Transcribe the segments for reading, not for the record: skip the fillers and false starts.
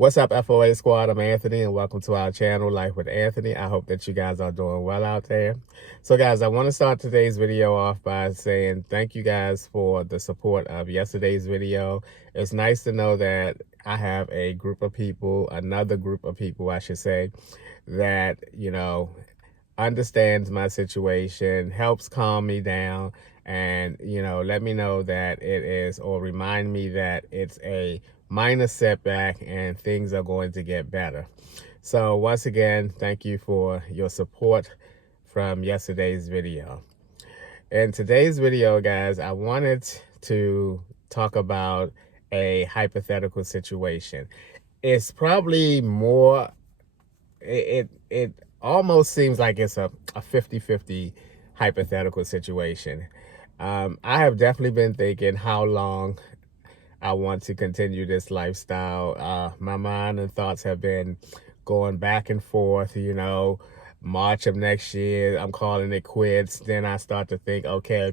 What's up, FOA Squad? I'm Anthony, and welcome to our channel, Life with Anthony. I hope that you guys are doing well out there. So, guys, I want to start today's video off by saying thank you guys for the support of yesterday's video. It's nice to know that I have a group of people, another group of people, I should say, that, understands my situation, helps calm me down, and let me know that it is, or remind me that it's a minor setback and things are going to get better. So once again, thank you for your support from yesterday's video. In today's video, guys, I wanted to talk about a hypothetical situation. It's probably more, it almost seems like it's a 50-50 hypothetical situation. I have definitely been thinking how long I want to continue this lifestyle. My mind and thoughts have been going back and forth, March of next year, I'm calling it quits. Then I start to think, okay,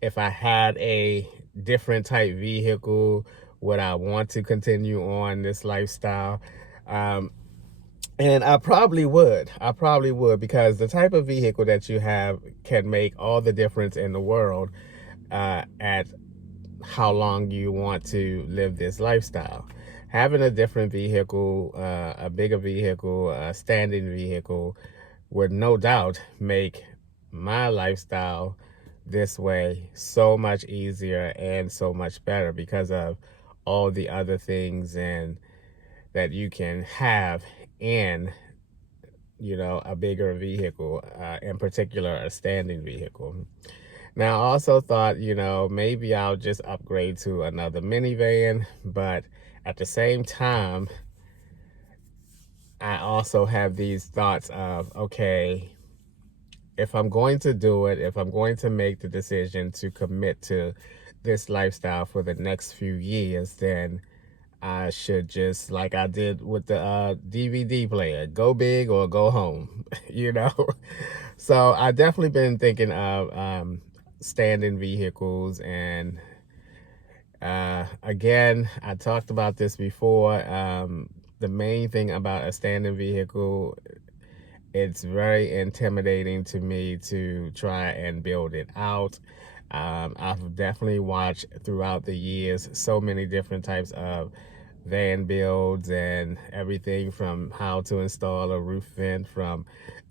if I had a different type vehicle, would I want to continue on this lifestyle? And I probably would. Because the type of vehicle that you have can make all the difference in the world at how long you want to live this lifestyle. Having a different vehicle, a bigger vehicle, a standing vehicle would no doubt make my lifestyle this way so much easier and so much better because of all the other things and that you can have in a bigger vehicle, in particular a standing vehicle. Now, I also thought, maybe I'll just upgrade to another minivan, but at the same time, I also have these thoughts of, okay, if I'm going to do it, if I'm going to make the decision to commit to this lifestyle for the next few years, then I should just, like I did with the DVD player, go big or go home, So I definitely been thinking of standing vehicles. And again, I talked about this before. The main thing about a standing vehicle, it's very intimidating to me to try and build it out. I've definitely watched throughout the years so many different types of van builds and everything from how to install a roof vent, from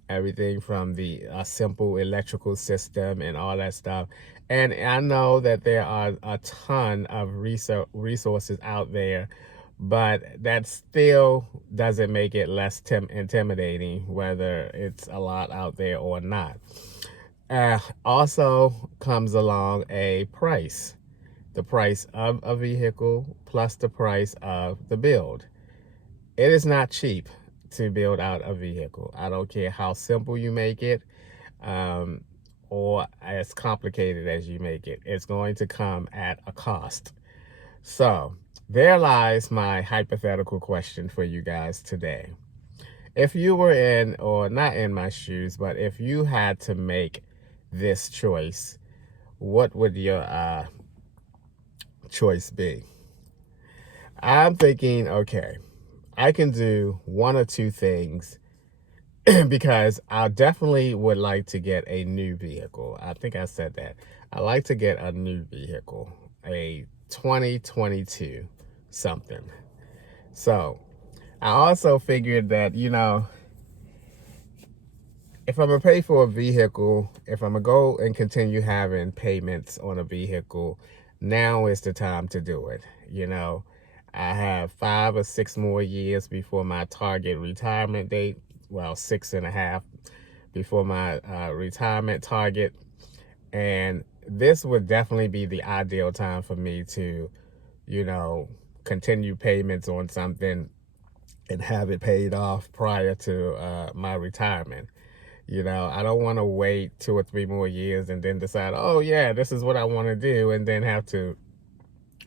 everything from the simple electrical system and all that stuff. And I know that there are a ton of resources out there, but that still doesn't make it less intimidating, whether it's a lot out there or not. Also comes along a price. The price of a vehicle plus the price of the build. It is not cheap to build out a vehicle. I don't care how simple you make it, or as complicated as you make it. It's going to come at a cost. So there lies my hypothetical question for you guys today. If you were in, or not in my shoes, but if you had to make this choice, what would your choice be? I'm thinking, okay, I can do one or two things because I definitely would like to get a new vehicle. I think I said that. I like to get a new vehicle, a 2022 something. So I also figured that, if I'm going to pay for a vehicle, if I'm going to go and continue having payments on a vehicle, now is the time to do it. I have 5 or 6 more years before my target retirement date. Well, 6.5 before my retirement target. And this would definitely be the ideal time for me to, continue payments on something and have it paid off prior to my retirement. I don't want to wait 2 or 3 more years and then decide, oh yeah, this is what I want to do, and then have to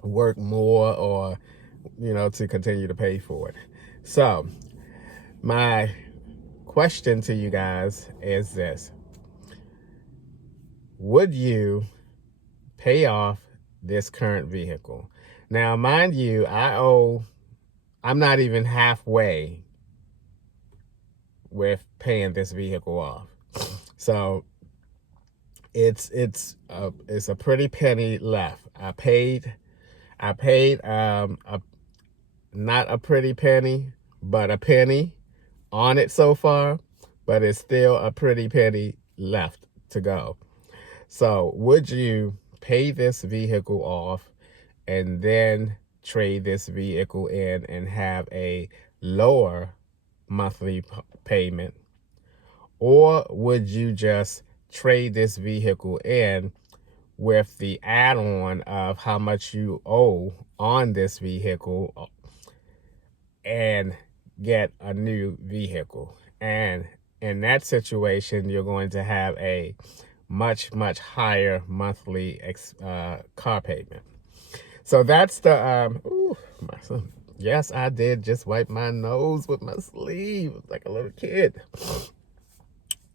work more or, to continue to pay for it. So my question to you guys is this: would you pay off this current vehicle? Now, mind you, I owe I'm not even halfway with paying this vehicle off. So it's a pretty penny left. I paid not a pretty penny, but a penny on it so far, but it's still a pretty penny left to go. So would you pay this vehicle off and then trade this vehicle in and have a lower monthly payment? Or would you just trade this vehicle in with the add-on of how much you owe on this vehicle and get a new vehicle? And in that situation, you're going to have a much, much higher monthly car payment. So that's the, yes, I did just wipe my nose with my sleeve like a little kid.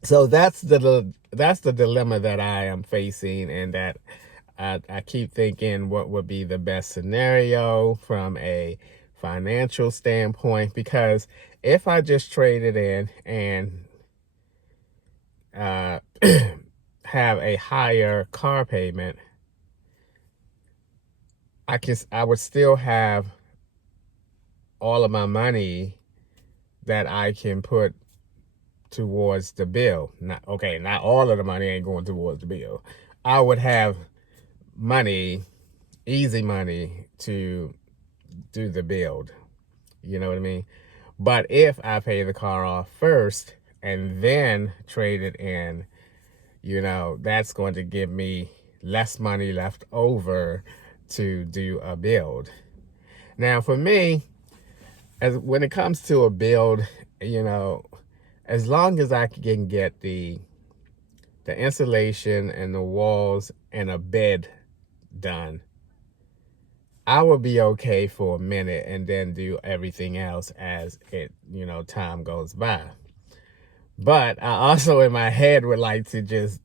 So that's the dilemma that I am facing, and that I keep thinking what would be the best scenario from a financial standpoint, because if I just trade it in and have a higher car payment, I would still have all of my money that I can put towards the bill. Not all of the money ain't going towards the bill. I would have money, easy money, to do the build. You know what I mean? But if I pay the car off first and then trade it in, that's going to give me less money left over to do a build. Now, for me, when it comes to a build, as long as I can get the insulation and the walls and a bed done, I will be okay for a minute and then do everything else as time goes by. But I also in my head would like to just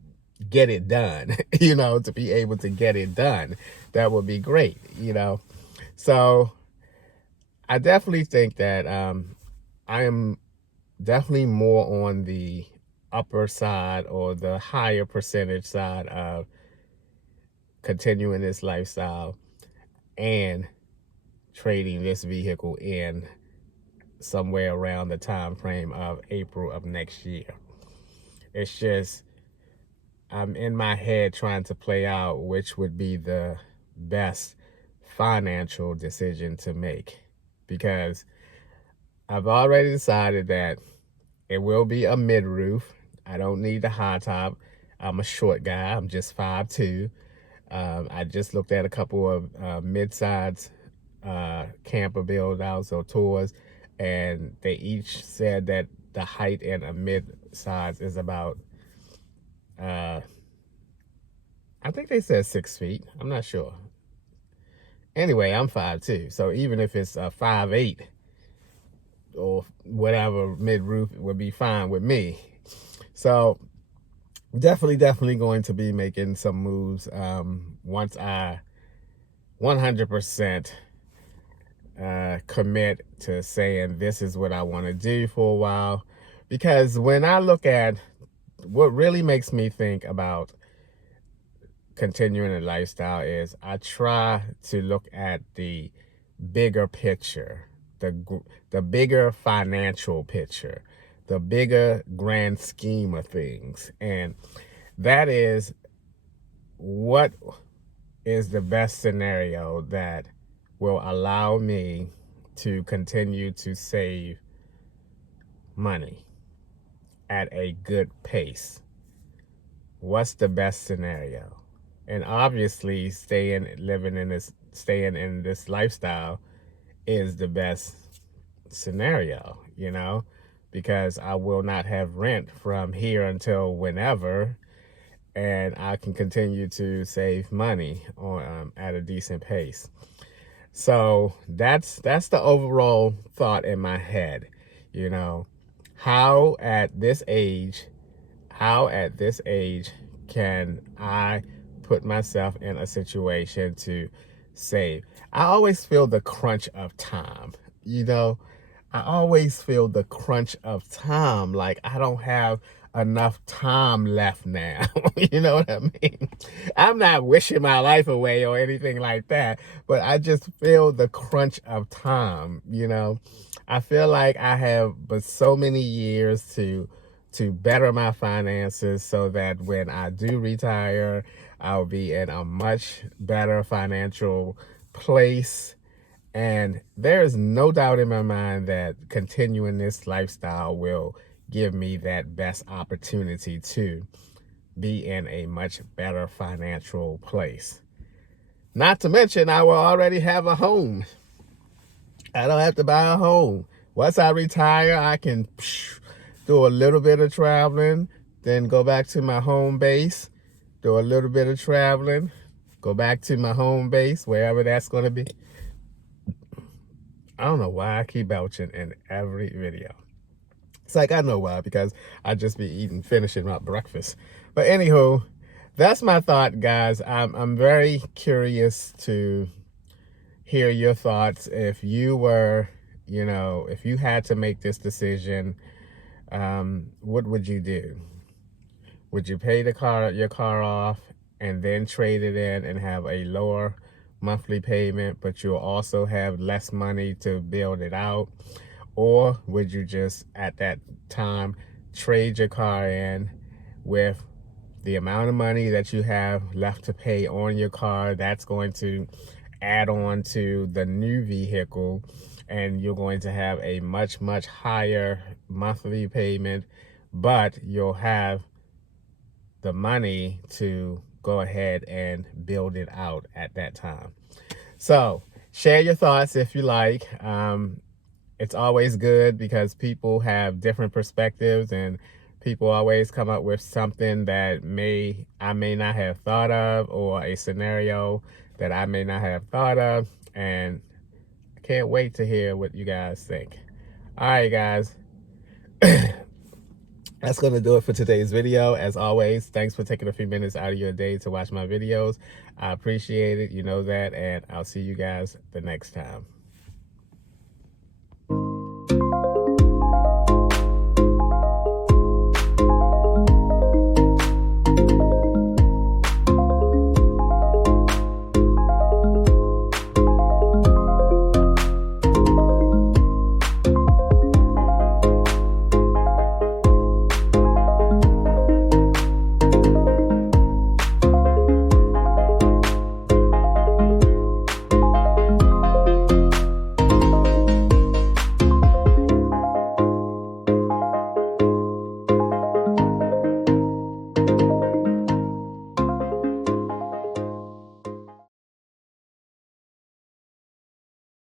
get it done, to be able to get it done. That would be great, So I definitely think that I am definitely more on the upper side or the higher percentage side of continuing this lifestyle and trading this vehicle in somewhere around the time frame of April of next year. It's just, I'm in my head trying to play out which would be the best financial decision to make, because I've already decided that it will be a mid-roof. I don't need the high top. I'm a short guy. I'm just 5'2". I just looked at a couple of mid-size camper build-outs or tours, and they each said that the height in a mid-size is about, I think they said 6 feet. I'm not sure. Anyway, I'm 5'2", so even if it's a 5'8", or whatever mid-roof, would be fine with me. So definitely going to be making some moves once I 100% commit to saying this is what I want to do for a while. Because when I look at what really makes me think about continuing a lifestyle is I try to look at the bigger picture, the bigger financial picture, the bigger grand scheme of things. And that is, what is the best scenario that will allow me to continue to save money at a good pace? What's the best scenario? And obviously staying in this lifestyle is the best scenario, because I will not have rent from here until whenever, and I can continue to save money on at a decent pace. So that's the overall thought in my head. How at this age can I put myself in a situation to save? I always feel the crunch of time. you know, I always feel the crunch of time. Like I don't have enough time left now. You know what I mean? I'm not wishing my life away or anything like that, but I just feel the crunch of time, you know. I feel like I have but so many years to better my finances so that when I do retire, I'll be in a much better financial place. And there is no doubt in my mind that continuing this lifestyle will give me that best opportunity to be in a much better financial place. Not to mention, I will already have a home. I don't have to buy a home. Once I retire, I can do a little bit of traveling, then go back to my home base, do a little bit of traveling, go back to my home base, wherever that's going to be. I don't know why I keep belching in every video. It's like, I know why, because I just be finishing my breakfast. But anywho, that's my thought, guys. I'm very curious to hear your thoughts. If you were, you know, if you had to make this decision, what would you do? Would you pay your car off and then trade it in and have a lower monthly payment, but you'll also have less money to build it out? Or would you just at that time trade your car in with the amount of money that you have left to pay on your car? That's going to add on to the new vehicle, and you're going to have a much higher monthly payment, but you'll have the money to go ahead and build it out at that time. So share your thoughts if you like. It's always good because people have different perspectives, and people always come up with something that I may not have thought of, or a scenario that I may not have thought of, and I can't wait to hear what you guys think. All right, guys. That's going to do it for today's video. As always, thanks for taking a few minutes out of your day to watch my videos. I appreciate it. You know that, and I'll see you guys the next time.